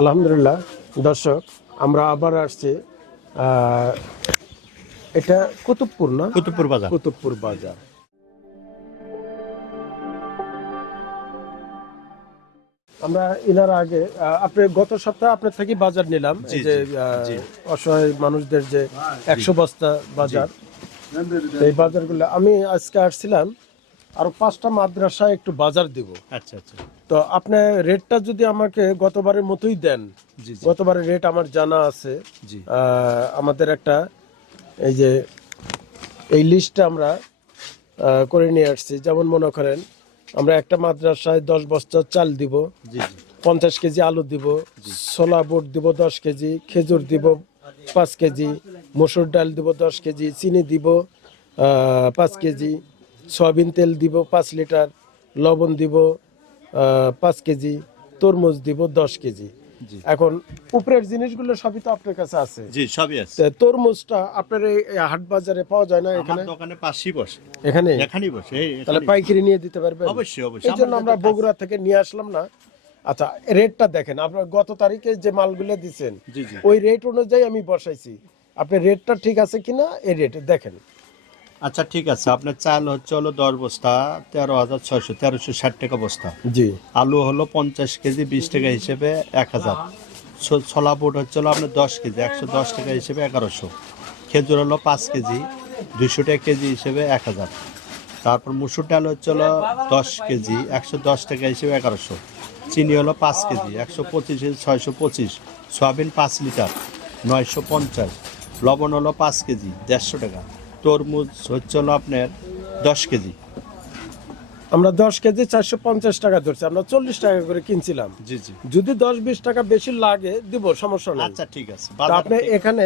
আলহামদুলিল্লাহ। দর্শক আমরা আবার আসছি এটা কুতুবপুর না? কুতুবপুর বাজার। কুতুবপুর বাজার। আমরা এনার আগে আপনি গত সপ্তাহে আপনার থেকে বাজার নিলাম এই যে অসহায় মানুষদের যে একশো বস্তা বাজার এই বাজারগুলো আমি আজকে আসছিলাম আরও পাঁচটা মাদ্রাসা একটু বাজার দিব। আচ্ছা আচ্ছা। তো আপনি রেটটা যদি আমাকে গতবারের মতোই দেন জি জি। গতবারের রেট আমার জানা আছে জি। আমাদের একটা এই যে এই লিস্টটা আমরা করে নিয়ে আসছি। যেমন মনে করেন আমরা একটা মাদ্রাসায় দশ বস্তা চাল দিব জি জি। পঞ্চাশ কেজি আলু দিব ছোলা বুট দিব দশ কেজি খেজুর দিব পাঁচ কেজি মসুর ডাল দিব দশ কেজি চিনি দিব পাঁচ কেজি সয়াবিন তেল দিব পাঁচ লিটার লবণ দিব পাঁচ কেজি তরমুজ দিব দশ কেজি। এখন উপরের জিনিসগুলো সবই তো আপনার কাছে আছে। জি সবই আছে। তরমুজটা আপনার এই হাট বাজারে পাওয়া যায় না এখানে? দোকানে পাশেই বসে। এখানে? এখানেই বসে তাহলে। পাইকারি নিয়ে দিতে পারবে অবশ্যই অবশ্যই। এই জন্য আমরা বগুড়া থেকে নিয়ে আসলাম না। আচ্ছা রেটটা দেখেন আপনার গত তারিখে যে মালগুলো দিচ্ছেন ওই রেট অনুযায়ী আমি বসাইছি। আপনার রেটটা ঠিক আছে কিনা? এই রেট দেখেন। আচ্ছা ঠিক আছে। আপনার চাল হচ্ছে হলো দশ বস্তা তেরো হাজার ছয়শো তেরোশো ষাট টাকা বস্তা। জি। আলু হলো পঞ্চাশ কেজি বিশ টাকা হিসেবে এক হাজার। ছোলা বুট হচ্ছে হলো আপনার দশ কেজি একশো দশ টাকা হিসেবে এগারোশো। খেজুর হলো পাঁচ কেজি দুশো টাকা কেজি হিসেবে এক হাজার। তারপর মুসুর ডাল হচ্ছে হলো দশ কেজি একশো দশ টাকা হিসেবে এগারোশো। চিনি হলো পাঁচ কেজি একশো পঁচিশ ছয়শো পঁচিশ। সয়াবিন পাঁচ লিটার নয়শো পঞ্চাশ। লবণ হলো পাঁচ কেজি দেড়শো টাকা। তরমুজ হচ্ছে হলো আপনার দশ কেজি। আমরা দশ কেজি চারশো পঞ্চাশ টাকা ধরছি আমরা চল্লিশ টাকা করে কিনছিলাম। জি জি। যদি দশ বিশ টাকা বেশি লাগে দিব সমস্যা নেই। আচ্ছা ঠিক আছে। আপনি এখানে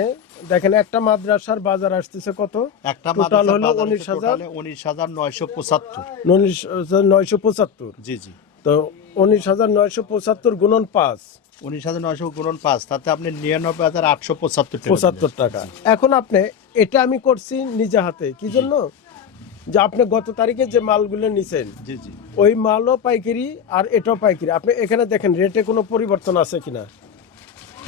দেখেন একটা মাদ্রাসার বাজার আসতেছে কত? একটা টোটাল হলো উনিশ হাজার। উনিশ হাজার নয়শো পঁচাত্তর। উনিশ নয়শো পঁচাত্তর। জি জি। তো উনিশ হাজার নয়শো পঁচাত্তর গুণন পাঁচ। উনিশ হাজার নয়শো গুণন পাঁচ তাতে আপনি নিরানব্বই হাজার আটশো পঁচাত্তর পঁচাত্তর টাকা। এখন আপনি এটা আমি করছি নিজে হাতে কি জন্য? যে আপনি গত তারিখে যে মালগুলো নিছেন জি জি। ওই মালও পাইকারি আর এটাও পাইকারি। আপনি এখানে দেখেন রেটে কোনো পরিবর্তন আছে কিনা?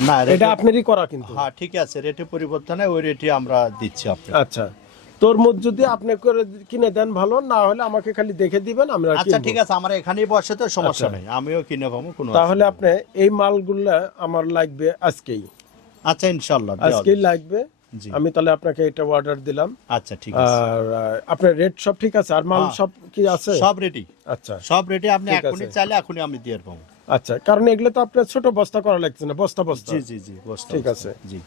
না এটা আপনারই করা কিন্তু। হ্যাঁ ঠিক আছে রেটে পরিবর্তনে ওই রেটে আমরা দিচ্ছি আপনি আচ্ছা। তরমুজ যদি আপনি করে কিনে দেন ভালো না হলে আমাকে খালি দেখে দিবেন আমরা আচ্ছা ঠিক আছে আমার এখানেই বসে তো সমস্যা আচ্ছা। নেই আমিও কিনে পাবো কোনো তাহলে আপনি এই মালগুলা আমার লাগবে আজকেই। আচ্ছা ইনশাআল্লাহ আজকেই লাগবে। আমি তাহলে আপনাকে এটা অর্ডার দিলাম। আচ্ছা ঠিক আছে। আর আপনার রেট সব ঠিক আছে? আর মাল হ্যাঁ। সব কি আছে? সব রেডি আচ্ছা। সব রেডি আপনি এখনই চাইলে এখনই আমি দিয়ে পাবো আচ্ছা কারণ এগুলো তো আপনার ছোট বস্তা করা লাগছে না বস্তা বস্তা। জি জি জি বসতে ঠিক আছে। জি।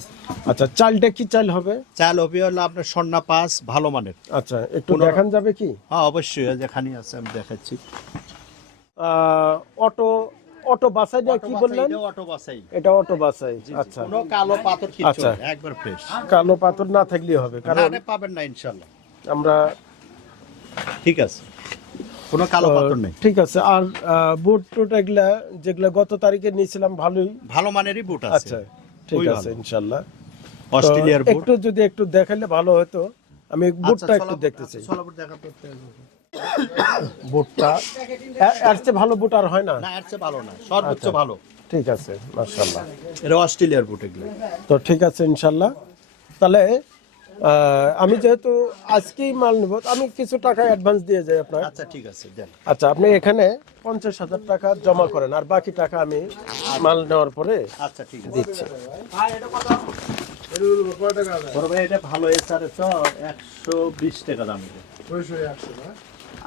আচ্ছা চালটা কি চাল হবে? চাল হবে হলো আপনার সন্না পাস ভালো মানের। আচ্ছা একটু দেখান যাবে কি? হ্যাঁ অবশ্যই যেখানে আছে আমি দেখাচ্ছি। অটো অটো বাসাই না কি বললেন? অটো বাসাই এটা অটো বাসাই আচ্ছা। কোনো কালো পাথর কিচ্ছু আচ্ছা। একবার ফ্রেশ। কালো পাথর না থাকলেই হবে কারণ পাবেন না ইনশাল্লাহ। আমরা ঠিক আছে। কোনো কালো পাথর নেই। ঠিক আছে আর বুট টুট এগুলা যেগুলা গত তারিখে নিয়েছিলাম ভালোই ভালো মানেরই বুট আছে। আচ্ছা ঠিক আছে ভালো। ইনশাল্লাহ। অস্ট্রেলিয়ার বুট। একটু যদি একটু দেখালে ভালো হতো আমি বুটটা একটু দেখতে চাই বুটটা। এর চেয়ে ভালো বুট আর হয় না? না এর চেয়ে ভালো না সর্বোচ্চ আচ্ছা। ভালো। ঠিক আছে মাশাল্লাহ এটা অস্ট্রেলিয়ার বুট এগুলো। তো ঠিক আছে ইনশাল্লাহ। তাহলে আমি যেহেতু আজকেই মাল নেব আমি কিছু টাকা অ্যাডভান্স দিয়ে যাই আপনার। আচ্ছা ঠিক আছে দেন। আচ্ছা আপনি এখানে পঞ্চাশ হাজার টাকা জমা করেন আর বাকি টাকা আমি মাল নেওয়ার পরে আচ্ছা ঠিক আছে। দিচ্ছি। বড় ভাই এটা ভালো এসআরএস একশো বিশ টাকা দাম।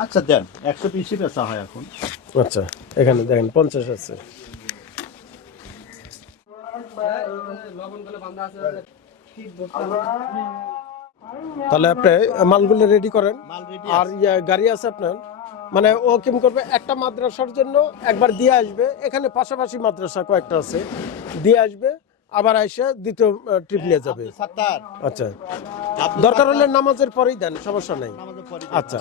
আচ্ছা দেন একশো বিশই বেচা হয় এখন। আচ্ছা এখানে দেখেন পঞ্চাশ আছে। তাহলে আপনি মালগুলো রেডি করেন। আর গাড়ি আছে আপনার। মানে ও কিম করবে একটা মাদ্রাসার জন্য একবার দিয়ে আসবে। এখানে পাশাপাশি মাদ্রাসা কয়েকটা আছে। দিয়ে আসবে আবার এসে দ্বিতীয় ট্রিপ নিয়ে যাবে। আচ্ছা। দরকার হলে নামাজের পরেই দেন সমস্যা নেই। আচ্ছা।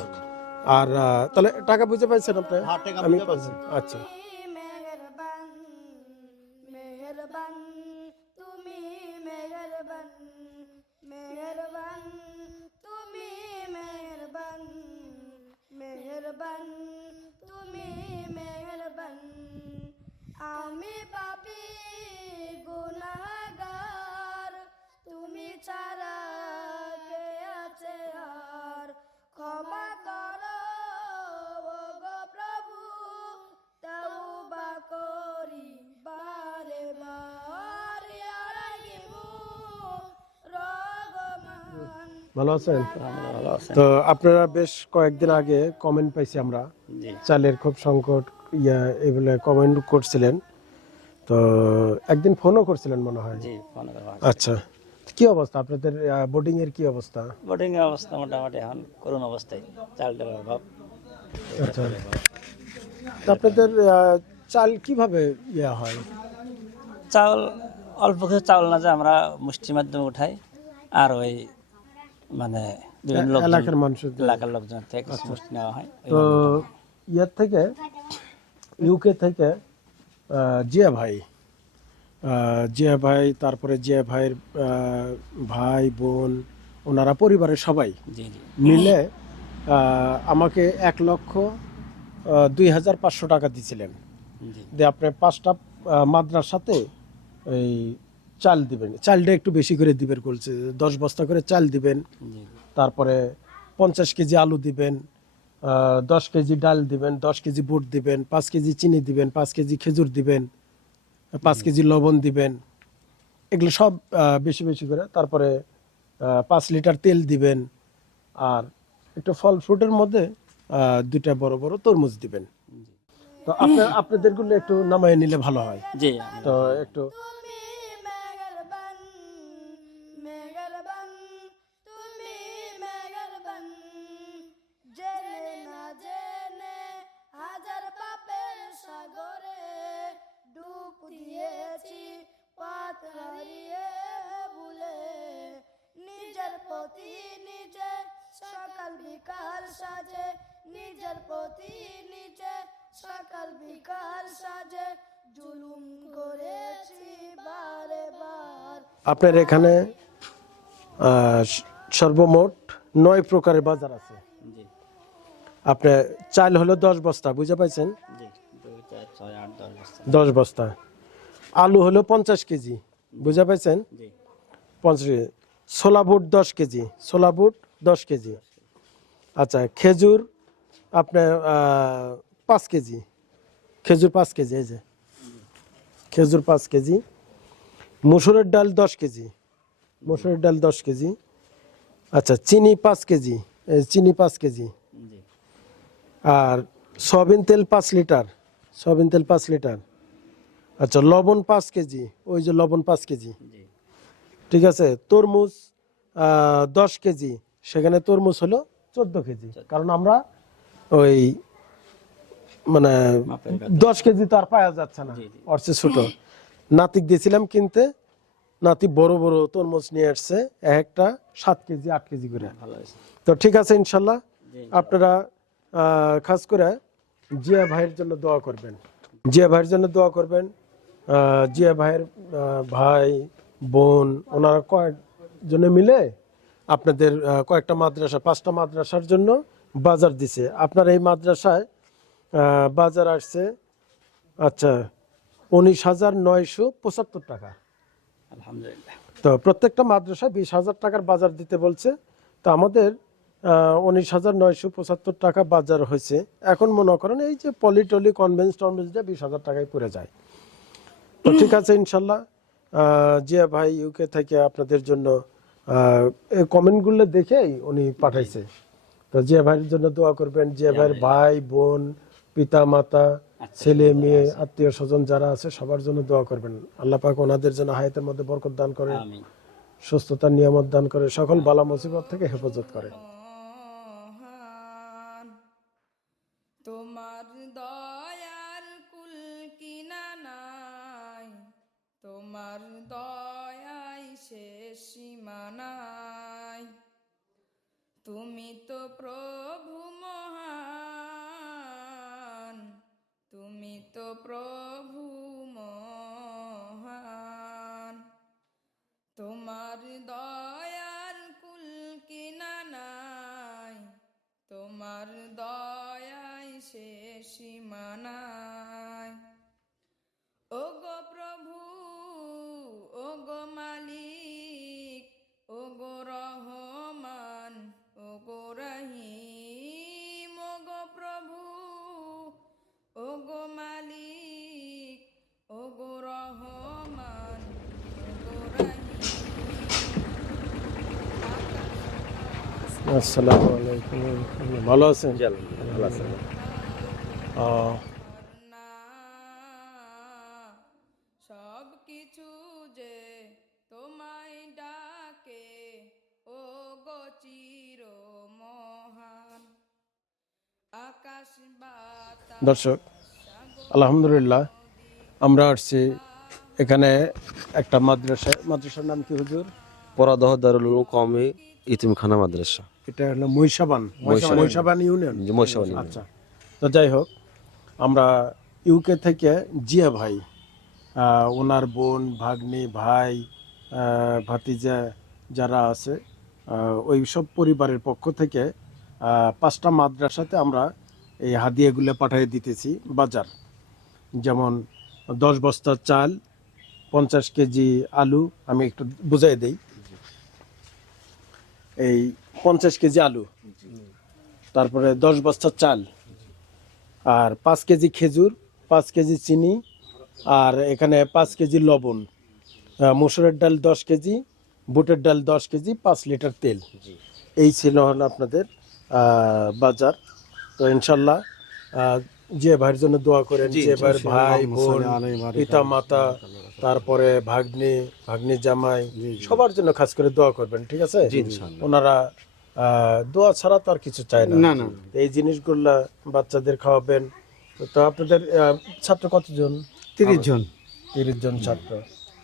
আর তাহলে টাকা বুঝে পাইছেন আপনি? হ্যাঁ, আমি আচ্ছা। ভালো আছেন? ভালো আছেন। তো আপনারা বেশ কয়েকদিন আগে কমেন্ট পাইছি আমরা। চালের খুব সংকট ইয়া এগুলো কমেন্ট করছিলেন। তো একদিন ফোনও করছিলেন মনে হয়। জি ফোন আচ্ছা কি অবস্থা? আপনাদের বোর্ডিং এর কি অবস্থা? বোর্ডিং এর অবস্থা মোটামুটি এখন করুণ অবস্থায়। চাল ডালের অভাব। আচ্ছা। তো আপনাদের চাল কীভাবে ইয়া হয়? চাউল অল্প কিছু চাউল না যে আমরা মুষ্টির মাধ্যমে উঠাই। আর ওই মানে এলাকার মানুষের এলাকার লোকজন থেকে কিছু নেওয়া হয়। তো ইয়ার থেকে ইউকে থেকে জিয়া ভাই জিয়া ভাই তারপরে জিয়া ভাইয়ের ভাই বোন ওনারা পরিবারের সবাই মিলে আমাকে এক লক্ষ দুই হাজার পাঁচশো টাকা দিয়েছিলেন দিয়ে আপনি পাঁচটা মাদ্রাসাতে এই চাল দিবেন। চালটা একটু বেশি করে দিবেন বলছে দশ বস্তা করে চাল দিবেন। তারপরে পঞ্চাশ কেজি আলু দিবেন দশ কেজি ডাল দিবেন দশ কেজি বুট দিবেন পাঁচ কেজি চিনি দিবেন পাঁচ কেজি খেজুর দিবেন পাঁচ কেজি লবণ দিবেন। এগুলো সব বেশি বেশি করে। তারপরে পাঁচ লিটার তেল দিবেন। আর একটু ফল ফ্রুটের মধ্যে দুইটা বড় বড় তরমুজ দিবেন। তো আপনার আপনাদেরগুলো একটু নামায় নিলে ভালো হয়। তো একটু আপনার এখানে সর্বমোট নয় প্রকারের বাজার আছে। আপনার চাল হলো দশ বস্তা বুঝে পাইছেন? দশ বস্তা। আলু হলো পঞ্চাশ কেজি বুঝে পাইছেন? পঞ্চাশ কেজি। ছোলা বুট দশ কেজি ছোলা বুট দশ কেজি। আচ্ছা খেজুর আপনার পাঁচ কেজি। খেজুর পাঁচ কেজি এই যে। খেজুর পাঁচ কেজি। মুসুরের ডাল দশ কেজি। মুসুরের ডাল দশ কেজি। আচ্ছা চিনি পাঁচ কেজি। এই চিনি পাঁচ কেজি। আর সয়াবিন তেল পাঁচ লিটার। সয়াবিন তেল পাঁচ লিটার। আচ্ছা লবণ পাঁচ কেজি। ওই যে লবণ পাঁচ কেজি। ঠিক আছে? তরমুজ দশ কেজি। সেখানে তরমুজ হলো চোদ্দ কেজি। কারণ আমরা ওই মানে দশ কেজি তো আর পাওয়া যাচ্ছে না। জি। ছোট। নাতিক দিয়েছিলাম কিনতে। নাতি বড় বড় তরমুজ নিয়ে আসছে এক একটা সাত কেজি আট কেজি করে। তো ঠিক আছে ইনশাল্লাহ। আপনারা খাস করে জিয়া ভাইয়ের জন্য দোয়া করবেন। জিয়া ভাইয়ের জন্য দোয়া করবেন। জিয়া ভাইয়ের ভাই বোন ওনারা কয়েকজনে মিলে আপনাদের কয়েকটা মাদ্রাসা পাঁচটা মাদ্রাসার জন্য বাজার দিছে। আপনার এই মাদ্রাসায় বাজার আসছে। আচ্ছা উনিশ হাজার নয়শো পঁচাত্তর টাকা। আলহামদুলিল্লাহ। তো প্রত্যেকটা মাদ্রাসায় বিশ হাজার টাকার বাজার দিতে বলছে। তো আমাদের উনিশ হাজার নয়শো পঁচাত্তর টাকা বাজার হয়েছে। এখন মনে করেন এই যে পলিটলি কনভেন্স টনভেন্স দিয়ে বিশ হাজার টাকায় পড়ে যায়। তো ঠিক আছে ইনশাল্লাহ জিয়া ভাই ইউকে থেকে আপনাদের জন্য কমেন্টগুলো দেখেই উনি পাঠাইছে। তো জিয়া ভাইয়ের জন্য দোয়া করবেন। জিয়া ভাইয়ের ভাই বোন পিতা মাতা ছেলে মেয়ে আত্মীয় স্বজন যারা আছে সবার জন্য দোয়া করবেন। আল্লাহ পাক ওনাদের জন্য হায়াতের মধ্যে বরকত দান করে সুস্থতার নিয়ামত দান করে সকল বালা মুসিবত থেকে হেফাজত করে। তোমার দয়ার কুল কিনা নাই তোমার দয়াই শেষ সীমা নাই। তুমি তো প্রভু মহান তুমি আসসালামু আলাইকুম। ভালো আছেন? ভালো আছেন না সব কিছু যে তোমায় ডাকে ও গচির মহান আকাশ দর্শক আলহামদুলিল্লাহ আমরা আসছি এখানে একটা মাদ্রাসা মাদ্রাসার নাম কি হুজুর? পরাদহ দারুল কওমি। ইতিমখানা মাদ্রাসা। এটা হলো মহিষাবান মহিষাবান। ইউনিয়ন? মহিষাবান আচ্ছা তো যাই হোক আমরা ইউকে থেকে জিয়া ভাই ওনার বোন ভাগ্নি ভাই ভাতিজা যারা আছে ওই সব পরিবারের পক্ষ থেকে পাঁচটা মাদ্রাসাতে আমরা এই হাদিয়াগুলো পাঠিয়ে দিতেছি বাজার। যেমন দশ বস্তা চাল পঞ্চাশ কেজি আলু আমি একটু বুঝাই দেই। এই পঞ্চাশ কেজি আলু। তারপরে দশ বস্তা চাল। আর পাঁচ কেজি খেজুর পাঁচ কেজি চিনি আর এখানে পাঁচ কেজি লবণ। মসুরের ডাল দশ কেজি বুটের ডাল দশ কেজি পাঁচ লিটার তেল। এই ছিল হলো আপনাদের বাজার। তো ইনশাল্লাহ যে ভাইয়ের জন্য দোয়া করেন যে ভাইয়ের ভাই বোন পিতা মাতা তারপরে ভাগ্নি ভাগ্নি জামাই সবার জন্য খাস করে দোয়া করবেন ঠিক আছে? ওনারা আহ, দোয়া ছাড়া তো আর কিছু চায় না। না এই জিনিসগুলা বাচ্চাদের খাওয়াবেন। তো- তো আপনাদের ছাত্র কতজন? তিরিশ জন। তিরিশ জন ছাত্র।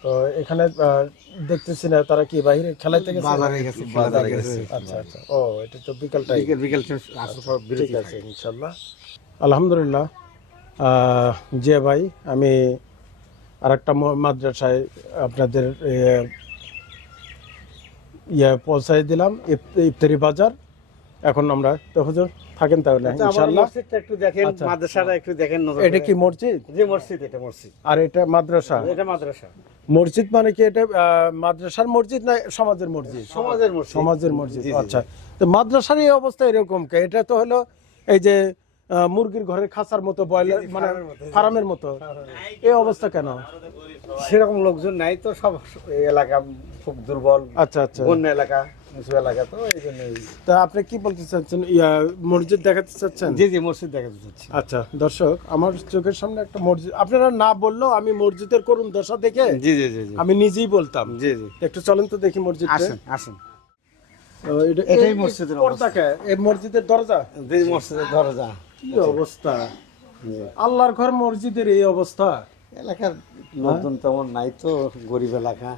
তো এখানে আহ, দেখতেছি না তারা কি বাইরে খেলাইতে গেছে? বাজারে গেছে বাজারে গেছে। আচ্ছা আচ্ছা। ও এটা তো বিকাল টাইম বিকেল বিকেল আসার পর ঠিক আছে ইনশাল্লাহ আলহামদুলিল্লাহ। আহ, জিয়া ভাই আমি আর একটা মাদ্রাসায় আপনাদের ইয়ে পৌঁছাই দিলাম ইফ- ইফতারি বাজার। এখন আমরা তো হুজুর থাকেন তাহলে আচ্ছা, মসজিদটা একটু দেখেন আচ্ছা। মাদ্রাসাটা একটু দেখেন এটা কি মসজিদ? যে মসজিদ এটা মসজিদ। আর এটা মাদ্রাসা? এটা মাদ্রাসা। মসজিদ মানে কি এটা মাদ্রাসার মসজিদ না সমাজের মসজিদ? সমাজের মসজিদ। সমাজের মসজিদ জি, জি, আচ্ছা। তো মাদ্রাসার এই অবস্থা এরকম কে? এটা তো হলো এই যে মুরগির ঘরের খাঁচার মতো বয়লার মানে ফার্মের মতো এই অবস্থা কেন? সেরকম লোকজন নাই তো সব এলাকা খুব দুর্বল। আচ্ছা আচ্ছা। বন্য এলাকা নিচু এলাকা তো এই জন্যই। তা আপনি কি বলতে চাচ্ছেন? ইয়া মসজিদ দেখাতে চাচ্ছেন? জি জি মসজিদ দেখাতে চাচ্ছি। আচ্ছা দর্শক আমার চোখের সামনে একটা মসজিদ আপনারা না বললেও আমি মসজিদের করুন দশা দেখে জি জি জি আমি নিজেই বলতাম। জি জি। একটু চলেন তো দেখি মসজিদ আসেন আসেন। এটাই মসজিদের পর্দাকে এই মসজিদের দরজা? জি মসজিদের দরজা। কি অবস্থা? আল্লাহর ঘর মসজিদের এই অবস্থা? এলাকার লোকজন তেমন নাই তো গরিব এলাকা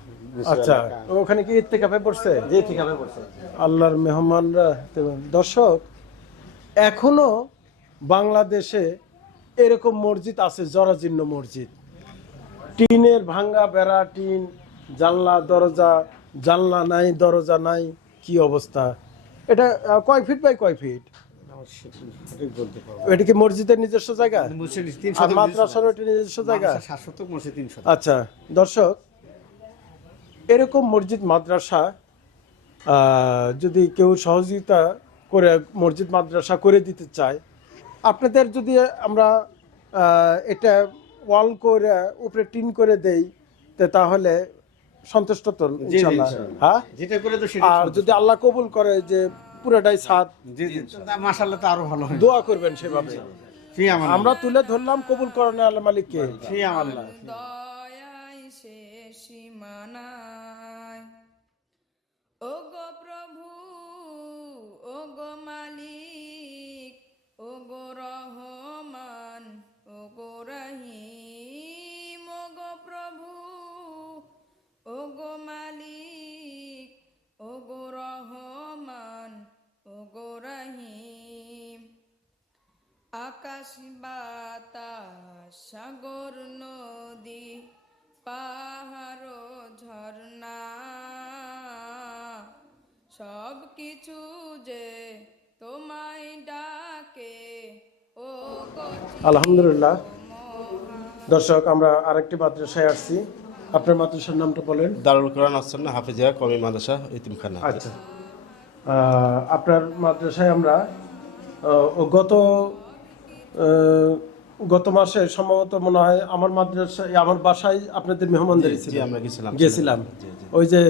আচ্ছা ওখানে কি ইত্তেকাফে পড়ছে? ঠিক আছে বলছে আল্লাহর মেহমানরা দর্শক এখনও বাংলাদেশে এরকম মসজিদ আছে জরাজীর্ণ মসজিদ। টিনের ভাঙ্গা বেড়া টিন জানলা দরজা জানলা নাই দরজা নাই কি অবস্থা? এটা কয় ফিট বাই কয় ফিট? এটা কি মসজিদের নিজস্ব জায়গা? আর মাদ্রাসার ওটা নিজস্ব জায়গা? আচ্ছা দর্শক এরকম মসজিদ মাদ্রাসা যদি কেউ সহযোগিতা করে মসজিদ মাদ্রাসা করে দিতে চায় আপনাদের যদি আমরা এটা ওয়াল করে উপরে টিন করে দেই তে তাহলে সন্তুষ্ট তো হ্যাঁ? আর যদি আল্লাহ কবুল করে যে পুরোটাই ছাদ জি জি মাশাআল্লাহ তো আরও ভালো হয়। দোয়া করবেন সেভাবে। আমার আমরা তুলে ধরলাম কবুল করেন আল্লাহ মালিককে ফি আমার আকাশ বাতাস সাগর নদী পাহাড় ঝর্ণা। সব কিছু যে তোমায় ডাকে ও আলহামদুলিল্লাহ। দর্শক আমরা আরেকটি মাদ্রাসায় আসছি। আপনার মাদ্রাসার নামটা বলেন। দারুল কোরআন আসছেন না হাফিজিয়া কমি মাদ্রাসা ইতিমখানা। আচ্ছা। আহ, আপনার মাদ্রাসায় আমরা গত গত মাসে সম্ভবত মনে হয় আমার মাদ্রাসায় আমার বাসায় আপনাদের মেহমানদারি ছিল আমরা গেছিলাম। গেছিলাম। ওই যে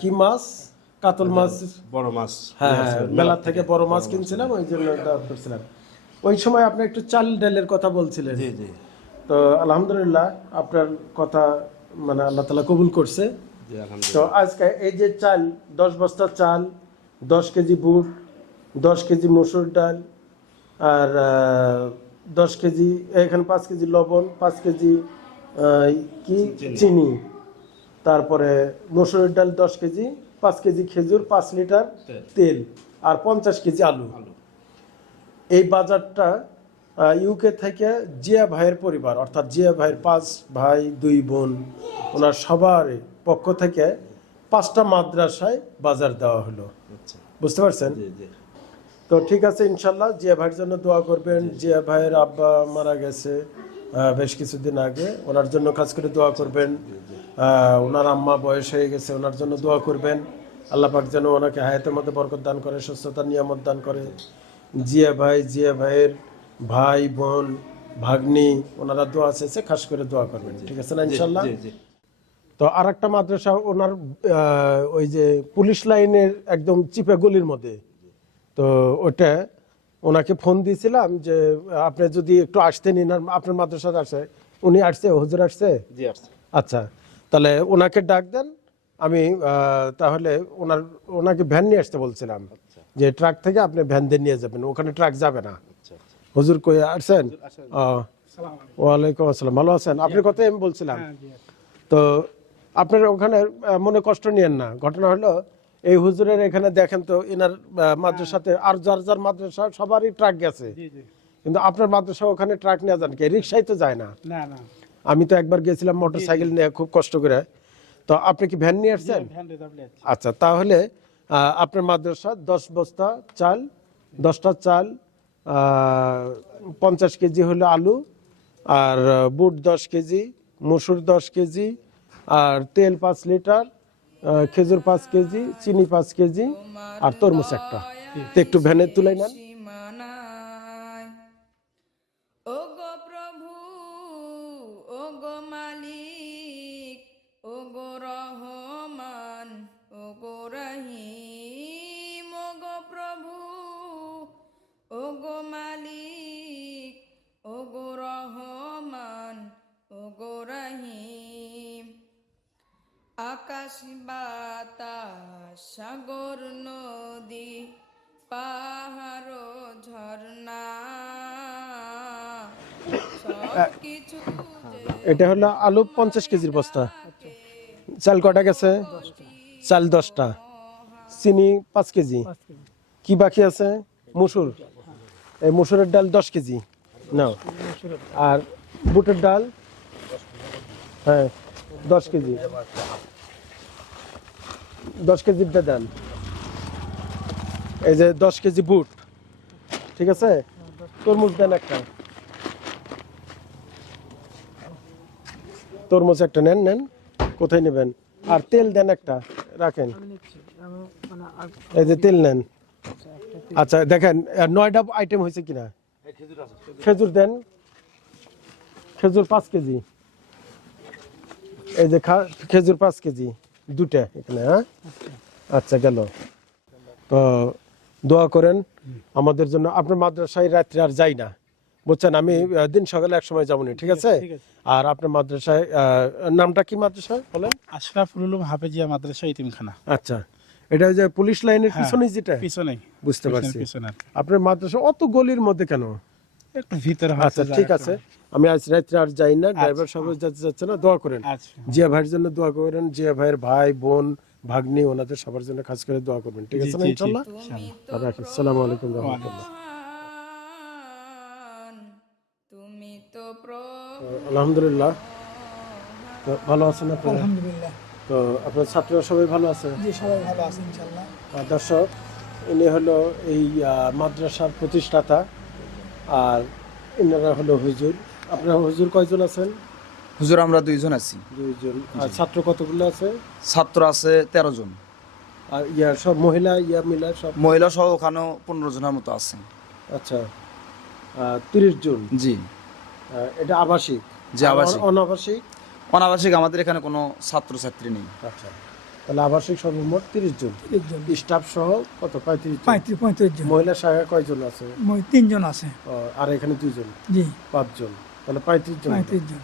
কি মাছ? কাতল মাছ? বড় মাছ। হ্যাঁ হ্যাঁ মেলা থেকে বড় মাছ কিনছিলাম ওই জন্য করছিলাম ওই সময় আপনি একটু চাল ডালের কথা বলছিলেন। জি জি। তো আলহামদুলিল্লাহ আপনার কথা মানে আল্লাহ তালা কবুল করছে। তো আজকে এই যে চাল দশ বস্তা চাল দশ কেজি বুট দশ কেজি মসুর ডাল আর দশ কেজি এখানে পাঁচ কেজি লবণ পাঁচ কেজি কি? চিনি। তারপরে মসুরের ডাল দশ কেজি পাঁচ কেজি খেজুর পাঁচ লিটার তেল। আর পঞ্চাশ কেজি আলু। এই বাজারটা ইউকে থেকে জিয়া ভাইয়ের পরিবার অর্থাৎ জিয়া ভাইয়ের পাঁচ ভাই দুই বোন ওনার সবার পক্ষ থেকে পাঁচটা মাদ্রাসায় বাজার দেওয়া হলো। আচ্ছা। বুঝতে পারছেন? তো ঠিক আছে ইনশাল্লাহ। জিয়া ভাইয়ের জন্য দোয়া করবেন। জিয়া ভাইয়ের আব্বা মারা গেছে বেশ কিছুদিন আগে। ওনার জন্য কাজ করে দোয়া করবেন। ওনার আম্মা বয়স হয়ে গেছে ওনার জন্য দোয়া করবেন। আল্লাহ পাক যেন ওনাকে হায়াতের মধ্যে বরকত দান করে সুস্থতা নিয়ামত দান করে। জিয়া ভাই জিয়া ভাইয়ের ভাই বোন ভাগ্নি ওনারা দোয়া চেয়েছে খাস করে দোয়া করবেন। ঠিক আছে না ইনশাল্লাহ? তো আর একটা মাদ্রাসা ওনার ওই যে পুলিশ লাইনের একদম চিপে গলির মধ্যে। তো ওটা ওনাকে ফোন দিয়েছিলাম যে আপনি যদি একটু আসতেন ইনার আপনার মাদ্রাসাতে আসে। উনি আসছে হুজুর আসছে? জি আসছে। আচ্ছা তাহলে ওনাকে ডাক দেন। আমি তাহলে ওনার ওনাকে ভ্যান নিয়ে আসতে বলছিলাম। যে ট্রাক থেকে আপনি ভ্যান দিয়ে নিয়ে যাবেন ওখানে ট্রাক যাবে না। আচ্ছা আচ্ছা। হুজুর কই আসছেন? ওয়ালাইকুম আসসালাম ভালো আছেন? আপনার কথাই আমি বলছিলাম। তো আপনার ওখানে মনে কষ্ট নিয়েন না। ঘটনা হলো এই হুজুরের এখানে দেখেন তো এনার মাদ্রাসাতে আর যার যার মাদ্রাসা সবারই ট্রাক গেছে। কিন্তু আপনার মাদ্রাসা ওখানে ট্রাক নিয়ে যান কি? রিক্সায় তো যায় না। আমি তো একবার গেছিলাম মোটর সাইকেল নিয়ে খুব কষ্ট করে। তো আপনি কি ভ্যান নিয়ে আসছেন? আচ্ছা তাহলে আপনার মাদ্রাসা দশ বস্তা চাল দশটা চাল পঞ্চাশ কেজি হলো আলু আর বুট দশ কেজি মসুর দশ কেজি আর তেল পাঁচ লিটার খেজুর পাঁচ কেজি চিনি পাঁচ কেজি আর তরমুজ একটা। একটু ভ্যানে তুলে নেন। এটা হলো আলু পঞ্চাশ কেজির বস্তা। চাল কটা গেছে? চাল দশটা। চিনি পাঁচ কেজি। কি বাকি আছে? মুসুর। এই মুসুরের ডাল দশ কেজি। নাও। আর বুটের ডাল? হ্যাঁ দশ কেজি। দশ কেজিরটা ডাল। এই যে দশ কেজি বুট। ঠিক আছে? তরমুজ দেন একটা। তরমুজ একটা নেন নেন। কোথায় নেবেন? আর তেল দেন একটা রাখেন। এই যে তেল নেন। আচ্ছা দেখেন নয়টা আইটেম হয়েছে কিনা? খেজুর দেন। খেজুর পাঁচ কেজি। এই যে খেজুর পাঁচ কেজি দুটা এখানে হ্যাঁ? আচ্ছা গেল। তো দোয়া করেন আমাদের জন্য। আপনার মাদ্রাসায় রাত্রে আর যাই না। বুঝছেন? আমি দিন সকালে এক সময় যাব ঠিক আছে আর আপনার মাদ্রাসায় নামটা কি মাদ্রাসা বলেন? আশরাফুল উলুম হাফেজিয়া মাদ্রাসা ইতিমখানা। আচ্ছা। এটা যে পুলিশ লাইনের হ্যাঁ, পিছনে যেটা? পিছনে বুঝতে পারছি। আপনার মাদ্রাসা অত গলির মধ্যে কেন? একটু ভিতরে আচ্ছা ঠিক আছে। আমি আজ রাত্রে আর যাই না ড্রাইভার সাহেব যেতে যাচ্ছে না দোয়া করেন। আচ্ছা। জিয়া ভাইয়ের জন্য দোয়া করেন জিয়া ভাইয়ের ভাই বোন ভাগ্নি ওনাদের সবার জন্য খাস করে দোয়া করবেন ঠিক আছে না রাখি আসসালামু আলাইকুম রহমতুল্লাহ। আলহামদুলিল্লাহ। তো ভালো আছেন আপনারা? আলহামদুলিল্লাহ। তো আপনার ছাত্ররা সবাই ভালো আছে? জি সবাই ভালো আছে ইনশাল্লাহ আর দর্শক ইনি হলো এই মাদ্রাসার প্রতিষ্ঠাতা আর ইনারা হলো হুজুর। আপনারা হুজুর কয়জন আছেন? হুজুর আমরা দুইজন আছি। দুইজন। আর ছাত্র কতগুলো আছে? ছাত্র আছে তেরো জন। আর ইয়া সব মহিলা ইয়া মিলা সব? মহিলা সহ ওখানেও পনেরো জনের মতো আছে। আচ্ছা। তিরিশ জন? জি। এটা আবাসিক। জি, আবাসিক। অনাবাসিক? অনাবাসিক আমাদের এখানে কোনো ছাত্র ছাত্রী নেই। আচ্ছা। তাহলে আবাসিক সর্বমোট তিরিশ জন। স্টাফ সহ কত? পঁয়ত্রিশ পঁয়ত্রিশ পঁয়ত্রিশ জন। মহিলা সহায়ক কয়জন আছে? তিনজন আছে। ও, আর এখানে দুইজন? জি। পাঁচজন। তাহলে পঁয়ত্রিশ জন। পঁয়ত্রিশ জন।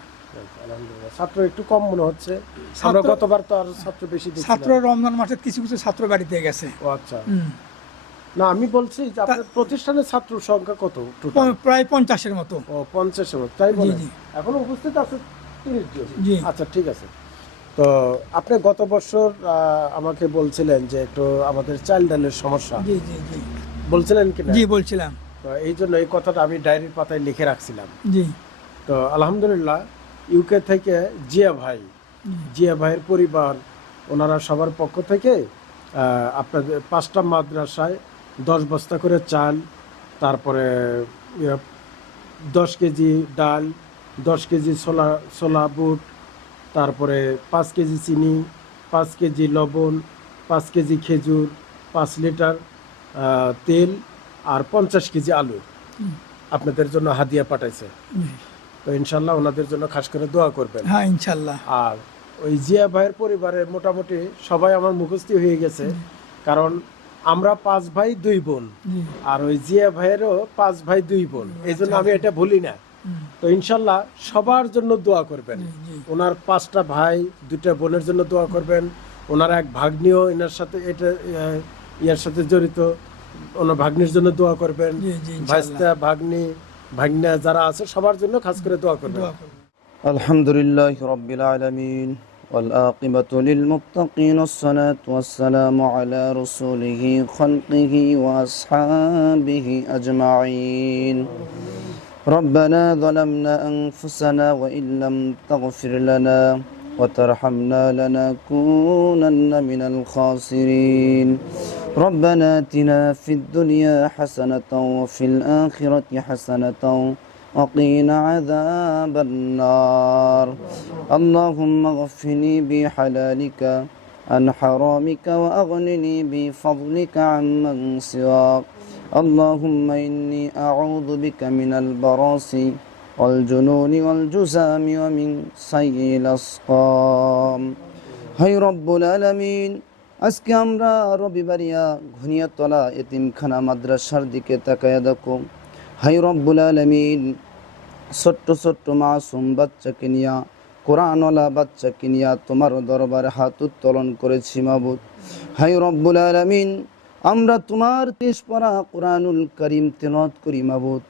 ছাত্র একটু কম মনে হচ্ছে। আমরা ছাত্র- গতবার তো আর ছাত্র বেশি ছাত্র রমজান মাসে কিছু কিছু ছাত্র বাড়িতে গেছে। ও আচ্ছা। না আমি বলছি যে আপনার প্রতিষ্ঠানের ছাত্র সংখ্যা কত প্রায় পঞ্চাশের মতো। ও পঞ্চাশ তাই বলে জি। এখন উপস্থিত আছে তিরিশ জন। আচ্ছা ঠিক আছে। তো আপনি গত বছর আমাকে বলছিলেন যে একটু আমাদের চাইল্ড ডালের সমস্যা। জি জি জি। বলছিলেন কি জি বলছিলাম। তো এই জন্য এই কথাটা আমি ডায়েরির পাতায় লিখে রাখছিলাম। জি। তো আলহামদুলিল্লাহ ইউকে থেকে জিয়া ভাই জিয়া ভাইয়ের পরিবার ওনারা সবার পক্ষ থেকে আপনাদের পাঁচটা মাদ্রাসায় দশ বস্তা করে চাল তারপরে ইয়ে, দশ কেজি ডাল দশ কেজি ছোলা ছোলা বুট তারপরে পাঁচ কেজি চিনি পাঁচ কেজি লবণ পাঁচ কেজি খেজুর পাঁচ লিটার তেল আর পঞ্চাশ কেজি আলু। আপনাদের জন্য হাদিয়া পাঠাইছে। তো ইনশাল্লাহ ওনাদের জন্য খাস করে দোয়া করবেন। হ্যাঁ ইনশাল্লাহ। আর ওই জিয়া ভাইয়ের পরিবারের মোটামুটি সবাই আমার মুখস্থি হয়ে গেছে। কারণ আমরা পাঁচ ভাই দুই বোন। আর ওই জিয়া ভাইয়েরও পাঁচ ভাই দুই বোন। এই জন্য আমি এটা ভুলি না। তো ইনশাল্লাহ সবার জন্য দোয়া করবেন। ওনার পাঁচটা ভাই দুটা বোনের জন্য দোয়া করবেন। ওনার এক ভাগ্নিও এনার সাথে এটা ইয়ার সাথে জড়িত। ওনার ভাগ্নির জন্য দোয়া করবেন। ভাইস্তা ভাগ্নি ভাগ্না যারা আছে সবার জন্য খাস করে দোয়া করবেন। আলহামদুলিল্লাহ রবিল আলমিন। والآقبة للمتقين الصلاة والسلام على رسوله خلقه وأصحابه أجمعين. ربنا ظلمنا أنفسنا وإن لم تغفر لنا وترحمنا لنكونن من الخاسرين. ربنا آتنا في الدنيا حسنة وفي الآخرة حسنة وقنا عذاب النار اللهم اغفني بحلالك عن حرامك وأغنني بفضلك عمن سواك اللهم إني أعوذ بك من البراس والجنون والجزام ومن سيء الأسقام হাই রব্বুল আলামিন আজকে আমরা রবিবারিয়া ঘুনিয়াতলা এতিমখানা মাদ্রাসার দিকে তাকায়া দেখো হাই রব্বুল আলামিন। ছোট্ট ছোট্ট মাসুম বাচ্চাকে নিয়া, কোরআনওয়ালা বাচ্চাকে নিয়া তোমার দরবারে হাত উত্তোলন করেছি মাবুদ। হাই রব্বুল আলামিন, আমরা তোমার পেশ পড়া কোরআনুল করিম তেলত করি মাবুদ।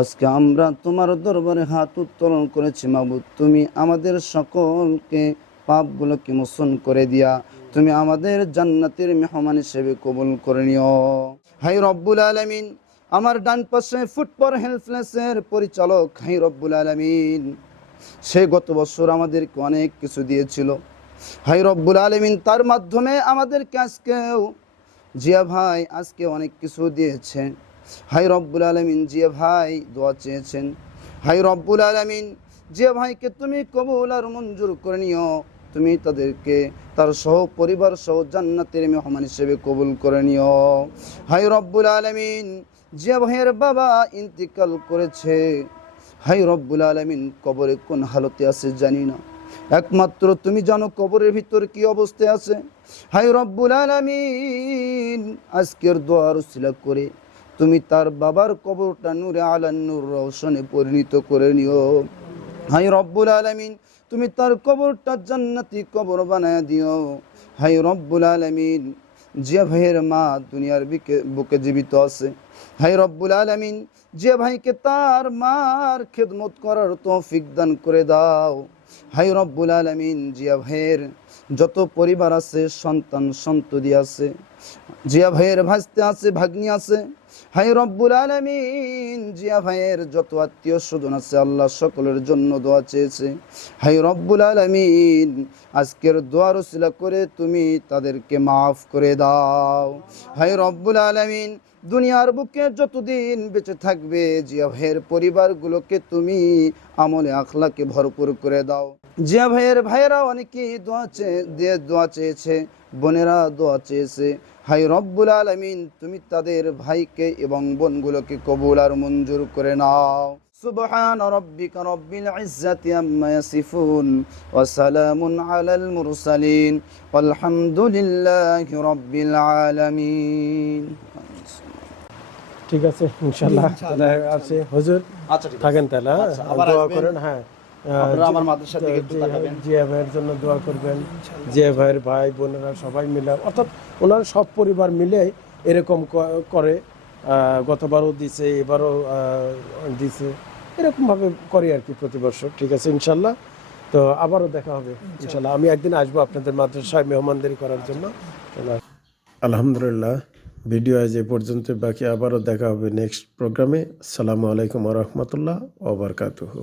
আজকে আমরা তোমার দরবারে হাত উত্তোলন করেছি মাবুদ। তুমি আমাদের সকলকে পাপগুলোকে মোচন করে দিয়া, তুমি আমাদের জান্নাতের মেহমান হিসেবে কবুল করে নিও। হাই রব্বুল আলামিন আমার ডান পাশে ফুটবল হেল্পলেসের পরিচালক হাই রব্বুল আলামিন। সে গত বছর আমাদেরকে অনেক কিছু দিয়েছিল। হাই রব্বুল আলামিন তার মাধ্যমে আমাদেরকে আজকেও, জিয়া ভাই আজকে অনেক কিছু দিয়েছে। হাই রব্বুল আলমিন, জিয়া ভাই দোয়া চেয়েছেন। হাই রব্বুল আলমিন, জিয়া ভাইকে তুমি কবুল আর মঞ্জুর করে নিও। তুমি তাদেরকে তার সহ পরিবার সহ জান্নাতের মেহমান হিসেবে কবুল করে নিও। হাই রব্বুল আলমিন জিয়া ভাইয়ের বাবা ইন্তিকাল করেছে। হাই রব্বুল আলমিন, কবরে কোন হালতে আছে জানি না। একমাত্র তুমি জানো কবরের ভিতর কি অবস্থায় আছে। হাই রব্বুল আলামিন, আজকের দোয়ার উসিলা করে তুমি তার বাবার কবরটা নূরে আলান নূর রৌশনে পরিণত করে নিও। হাই রব্বুল আলামিন, তুমি তার কবরটা জান্নাতি কবর বানায় দিও। হাই রব্বুল আলামিন জিয়া ভাইয়ের মা দুনিয়ার বিকে, বুকে জীবিত আছে। হাই রব্বুল আলমিন, জিয়া ভাইকে তার মার খেদমত করার তৌফিক দান করে দাও। হাই রব্বুল আলমিন, জিয়া ভাইয়ের যত পরিবার আছে, সন্তান সন্ততি আছে। জিয়া ভাইয়ের ভাজতে আছে, ভাগ্নি আছে। হাই রব্বুল আলামিন, জিয়া ভাইয়ের যত আত্মীয় স্বজন আছে, আল্লাহ সকলের জন্য দোয়া চেয়েছে। হাই রব্বুল আলামিন, আজকের দোয়ার উসিলা করে তুমি তাদেরকে মাফ করে দাও। হাই রব্বুল আলামিন, দুনিয়ার বুকে যতদিন বেঁচে থাকবে, জিয়া ভাইয়ের পরিবারগুলোকে তুমি আমলে আখলাকে ভরপুর করে দাও। জিয়া ভাইয়ের ভাইয়েরা অনেকেই দোয়া চেয়ে দিয়ে দোয়া চেয়েছে, বোনেরা দোয়া চেয়েছে। হাই রব্বুল আলমিন তুমি তাদের ভাইকে এবং বোনগুলোকে কবুল আর মঞ্জুর করে নাও سبحان ربك رب العزة عما يصفون وسلام على المرسلين والحمد لله رب العالمين ঠিক আছে ইনশাল্লাহ তাহলে আছে হুজুর আচ্ছা ঠিক আছে থাকেন তাহলে হ্যাঁ? আচ্ছা, আবার দোয়া আসবেন। করেন হ্যাঁ আপনারা আমার। জিয়া ভাইয়ের জন্য দোয়া করবেন জিয়া ভাইয়ের ভাই বোনেরা সবাই মিলে অর্থাৎ ওনার সব পরিবার মিলে এরকম করে গতবারও দিছে এবারও আহ, দিছে এরকম করে আর কি প্রতি বছর ঠিক আছে ইনশাল্লাহ। তো আবারও দেখা হবে ইনশাল্লাহ। আমি একদিন আসব আপনাদের মাদ্রাসায় মেহমানদারি করার জন্য। আলহামদুলিল্লাহ ভিডিও আজ এ পর্যন্ত বাকি আবারও দেখা হবে নেক্সট প্রোগ্রামে। সালামু আলাইকুম রহমতুল্লাহ ওবরকাতুহু